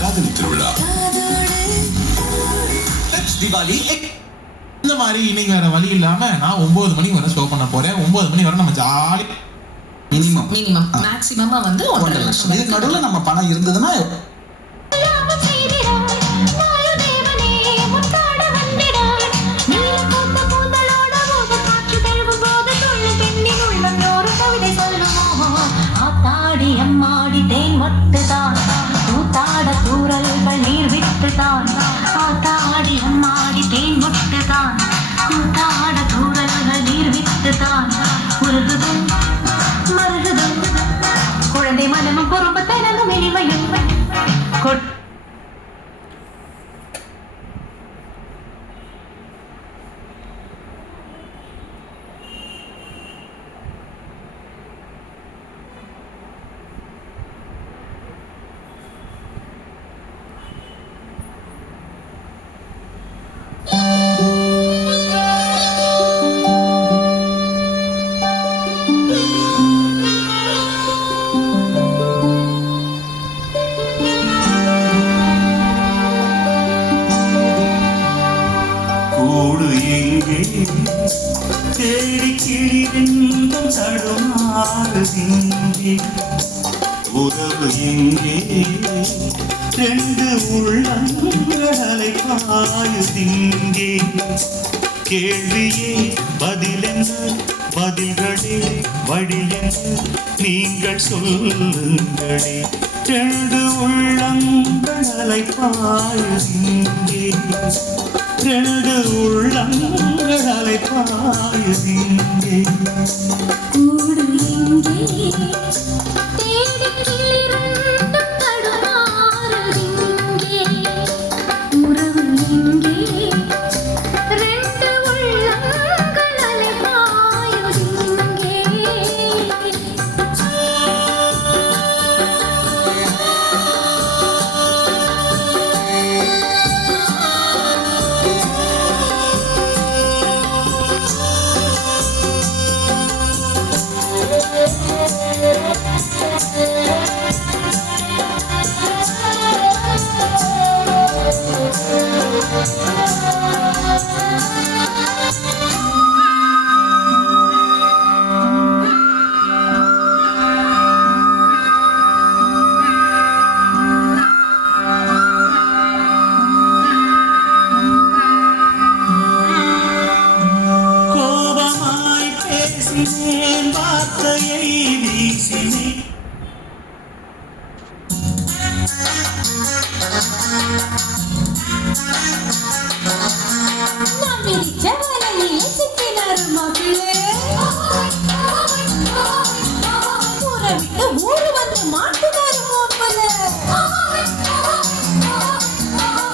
காதல் திருவிழா தீபாவளி. இந்த மாதிரி இன்னைக்கு வேற வழி இல்லாம நான் 9 மணி வரை ஷோ பண்ண போறேன். 9 மணி வரை நம்ம ஜாலி மினிமம் மேக்ஸிமமா வந்து 1.5 லட்சம். இதுக்கு நடுவில் நம்ம பணம் இருந்ததுன்னா அம்மாடி தேன் மொட்டுதான் கூத்தாட தூரல்கள் நீர் விட்டுதான். ஆத்தாடி அம்மாடி தேன் மொட்டுதான் கூத்தாட தூரல்கள் நீர் விட்டுதான். உருகுதும் மருகுதும் குழந்தை மனமும் பொறுப்பத்தனமும் இனிமையும் தேடி கிழிந்தும் தடுமாறுதிங்கே உறவு எங்கே ரெண்டு உள்ளங்களை பாயுதிங்கே கேள்வியே பதிலென்ன பதில்களே வழியென்று நீங்கள் சொல்லுங்களே ரெண்டு உள்ளங்களை பாயுதிங்கே ரெண்டு உள்ளங்களை பாயுதிங்கே கூடு எங்கே தேடி கிளிரண்டும் தடுமாறுதிங்கே உறவு எங்கே ரெண்டு உள்ளங்களை பாயுதிங்கே. கோபமாய் பேசினே